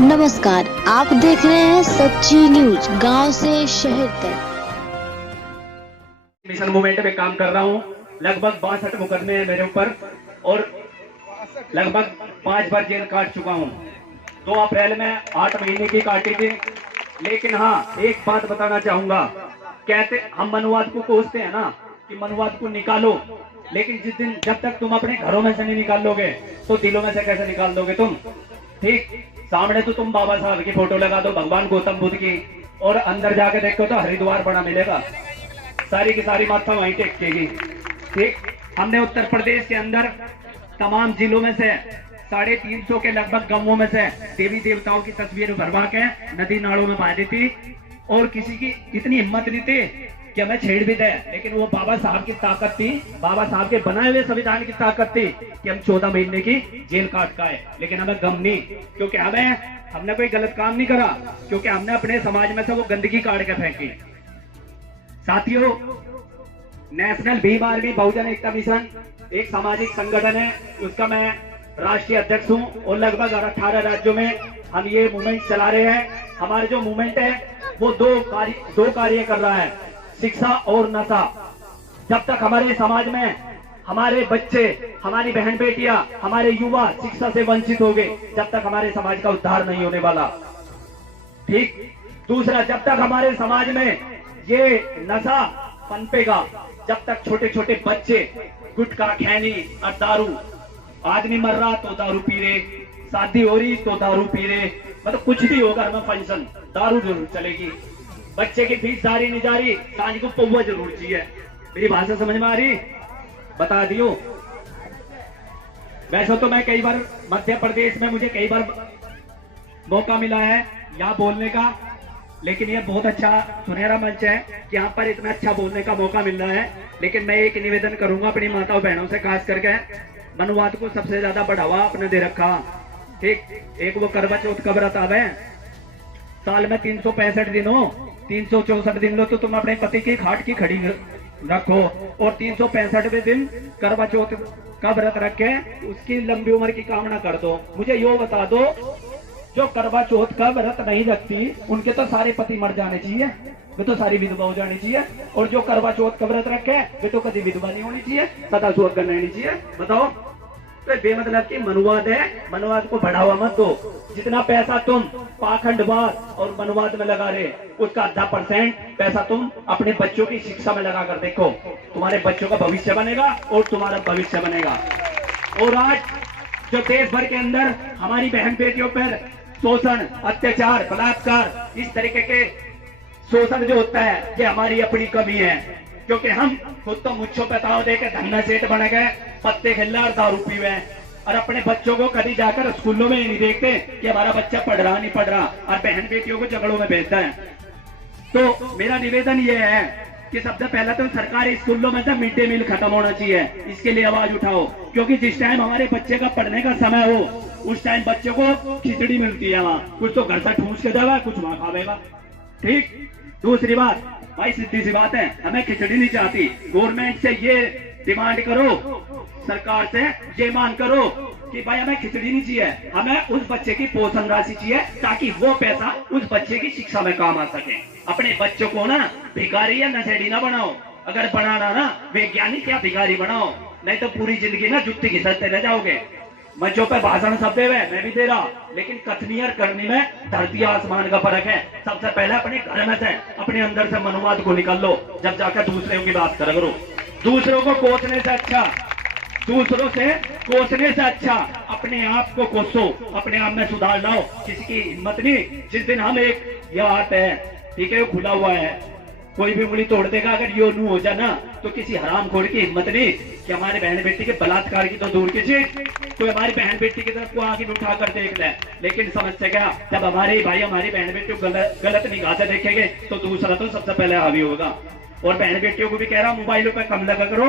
नमस्कार, आप देख रहे हैं सच्ची न्यूज गांव से शहर तक। मिशन मूवमेंट में काम कर रहा हूँ। लगभग 62 मुकदमे हैं मेरे ऊपर और लगभग 5 बार जेल काट चुका हूँ। 2 अप्रैल में 8 महीने की काटी थी। लेकिन हाँ, एक बात बताना चाहूंगा। कहते हम मनुवाद को कोसते हैं ना कि मनुवाद को निकालो, लेकिन जिस दिन जब तक तुम अपने घरों में से नहीं निकाल लोगे तो दिलों में से कैसे निकाल दोगे तुम? ठीक, सामने तो तुम बाबा साहब की फोटो लगा दो, भगवान गौतम बुद्ध की, और अंदर जाके देखो तो हरिद्वार बड़ा मिलेगा। सारी की सारी माथा वहीं टेकेगी। ठीक, हमने उत्तर प्रदेश के अंदर तमाम जिलों में से 350 के लगभग गांवों में से देवी देवताओं की तस्वीर भरवा के नदी नालों में बांधी थी, और किसी की इतनी हिम्मत नहीं थी कि हमें छेड़ भी दे। लेकिन वो बाबा साहब की ताकत थी, बाबा साहब के बनाए हुए संविधान की ताकत थी कि हम 14 महीने की जेल काट का है। लेकिन हमें गम नहीं, क्योंकि हमने कोई गलत काम नहीं करा, क्योंकि हमने अपने समाज में से वो गंदगी काट के फेंकी। साथियों, नेशनल भीम आर्मी बहुजन एकता मिशन एक सामाजिक संगठन है, उसका मैं राष्ट्रीय अध्यक्ष हूँ और लगभग 18 राज्यों में हम ये मूवमेंट चला रहे हैं। हमारे जो मूवमेंट है वो दो कार्य कर रहा है, शिक्षा और नशा। जब तक हमारे समाज में हमारे बच्चे, हमारी बहन बेटियां, हमारे युवा शिक्षा से वंचित हो गए, जब तक हमारे समाज का उद्धार नहीं होने वाला। ठीक, दूसरा, जब तक हमारे समाज में ये नशा पनपेगा, जब तक छोटे छोटे बच्चे गुटखा, खैनी और दारू, आदमी मर रहा तो दारू पी रहे, शादी हो रही तो दारू पी रहे, मतलब कुछ भी होगा हमें फंक्शन, दारू जरूर चलेगी। बच्चे की फीस जारी नहीं जारी, सांझ को पौवा जरूर चाहिए। मेरी भाषा समझ में आ रही? बता दियो। वैसे तो मैं कई बार मध्य प्रदेश में मुझे कई बार मौका मिला है यहाँ बोलने का, लेकिन ये बहुत अच्छा सुनहरा मंच है कि यहाँ पर इतना अच्छा बोलने का मौका मिल रहा है। लेकिन मैं एक निवेदन करूंगा अपनी माताओं बहनों से, खास करके मनुवाद को सबसे ज्यादा बढ़ावा आपने दे रखा। ठीक, एक वो करवा चौथ का व्रत आवे, साल में 365 दिन हो, 364 दिन लो तो तुम अपने पति की खाट की खड़ी रखो, और 365वें दिन करवा चौथ का व्रत रख के उसकी लंबी उम्र की कामना कर दो। मुझे यो बता दो, जो करवा चौथ का व्रत नहीं रखती उनके तो सारे पति मर जाने चाहिए, वे तो सारी विधवा हो जानी चाहिए, और जो करवा चौथ का व्रत रखे वे तो कभी विधवा नहीं होनी चाहिए, सदा सुहागन रहनी चाहिए। बताओ, तो बेमतलब की मनुवाद है, मनुवाद को बढ़ावा मत दो। जितना पैसा तुम पाखंडवाद और मनुवाद में लगा रहे, उसका 10% पैसा तुम अपने बच्चों की शिक्षा में लगा कर देखो, तुम्हारे बच्चों का भविष्य बनेगा और तुम्हारा भविष्य बनेगा। और आज जो देश भर के अंदर हमारी बहन बेटियों पर शोषण, अत्याचार, बलात्कार, इस तरीके के शोषण जो होता है, ये हमारी अपनी कमी है, क्योंकि हम खुद तो मुच्छों पे ताव देके धन्ना सेठ बन गए, पत्ते खेलना और दारू पीवे, और अपने बच्चों को कभी जाकर स्कूलों में नहीं देखते कि हमारा बच्चा पढ़ रहा नहीं पढ़ रहा, और बहन बेटियों को झगड़ों में भेजता है। तो मेरा निवेदन ये है कि सबसे पहले तो सरकारी स्कूलों में से मिड डे मील खत्म होना चाहिए, इसके लिए आवाज उठाओ। क्योंकि जिस टाइम हमारे बच्चे का पढ़ने का समय हो, उस टाइम बच्चे को खिचड़ी मिलती है, वहाँ कुछ तो घर से ठूस के जाएगा, कुछ वहां खावेगा। ठीक, दूसरी बात, भाई सीधी सी बात है, हमें खिचड़ी नहीं चाहती। गवर्नमेंट से ये डिमांड करो, सरकार से ये मांग करो कि भाई हमें खिचड़ी नहीं चाहिए, हमें उस बच्चे की पोषण राशि चाहिए, ताकि वो पैसा उस बच्चे की शिक्षा में काम आ सके। अपने बच्चों को ना भिखारी या नशेड़ी ना बनाओ, अगर बनाना ना वैज्ञानिक या भिखारी बनाओ, नहीं तो पूरी जिंदगी ना जुत्ती घिसटते रह जाओगे। मंचों पे भाषण सब दे रहे, मैं भी दे रहा, लेकिन कथनी और करनी में धरती आसमान का फर्क है। सबसे पहले अपने घर में से, अपने अंदर से मनुवाद को निकाल लो, जब जाकर दूसरों की बात करा करो। दूसरों को कोसने से अच्छा, दूसरों से कोसने से अच्छा अपने आप को कोसो, अपने आप में सुधार लाओ। किसी की हिम्मत नहीं। जिस दिन हम एक यह हाथ है, ठीक है, खुला हुआ है, कोई भी उंगली तोड़ देगा, अगर यो नू हो जाना तो किसी हरामखोर की हिम्मत नहीं कि हमारे बहन बेटी के बलात्कार की तो दूर की चीज, कोई हमारी बहन बेटी की तरफ को आगे उठा कर देख ले। लेकिन समझते क्या, जब हमारे भाई हमारी बहन बेटी को गलत निगाह से देखेंगे तो दूसरा तो सबसे पहले हावी होगा। और बहन बेटियों को भी कह रहा हूँ, मोबाइलों पे कम लगा करो,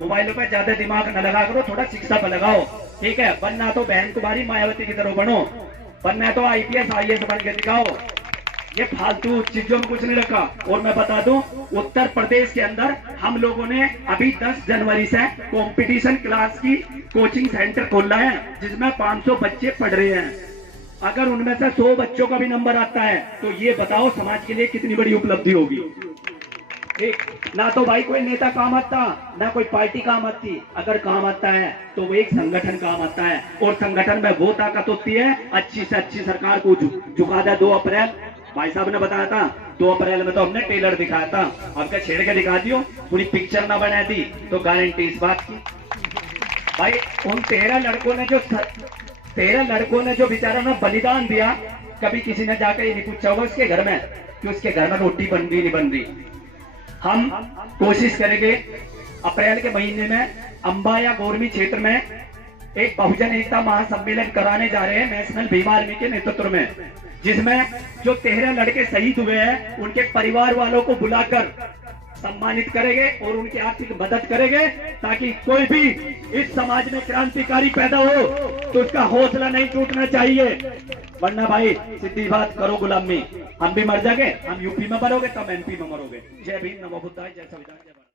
मोबाइलों पे ज्यादा दिमाग न लगा करो, थोड़ा शिक्षा पे लगाओ। ठीक है, बनना तो बहन तुम्हारी मायावती की तरह बनो, बनना तो IPS IAS बन के दिखाओ। ये फालतू चीजों में कुछ नहीं रखा। और मैं बता दूं, उत्तर प्रदेश के अंदर हम लोगों ने अभी 10 जनवरी से कंपटीशन क्लास की कोचिंग सेंटर खोला है, जिसमें 500 बच्चे पढ़ रहे हैं। अगर उनमें से 100 बच्चों का भी नंबर आता है तो ये बताओ समाज के लिए कितनी बड़ी उपलब्धि होगी। ठीक, ना तो भाई कोई नेता काम आता, ना कोई पार्टी काम आती। अगर काम आता है तो वो एक संगठन काम आता है, और संगठन में वो ताकत होती है अच्छी से अच्छी सरकार को झुका दे। 2 अप्रैल भाई साहब ने बताया था, 2 अप्रैल में तो हमने ट्रेलर दिखाया था, अब क्या छेड़ के दिखा दियो, पूरी पिक्चर ना बना दी तो गारंटी इस बात की। भाई उन 13 लड़कों ने जो बेचारा ना बलिदान दिया, कभी किसी ने जाकर ये नहीं पूछा होगा उसके घर में कि उसके घर में रोटी बन रही नहीं बन रही। हम कोशिश करेंगे अप्रैल के महीने में अंबा या गोरमी क्षेत्र में एक बहुजन एकता महासम्मेलन कराने जा रहे हैं नेशनल भीम आर्मी के नेतृत्व में, जिसमें जो 13 लड़के शहीद हुए हैं उनके परिवार वालों को बुलाकर सम्मानित करेंगे और उनकी आर्थिक मदद करेंगे, ताकि कोई भी इस समाज में क्रांतिकारी पैदा हो तो उसका हौसला नहीं टूटना चाहिए। वरना भाई सीधी बात करो गुलामी, हम भी मर जाएंगे, हम यूपी में मरोगे, तुम एमपी में मरोगे। जय भीम, नमो बुद्धाय, जय संविधान, जय भारत।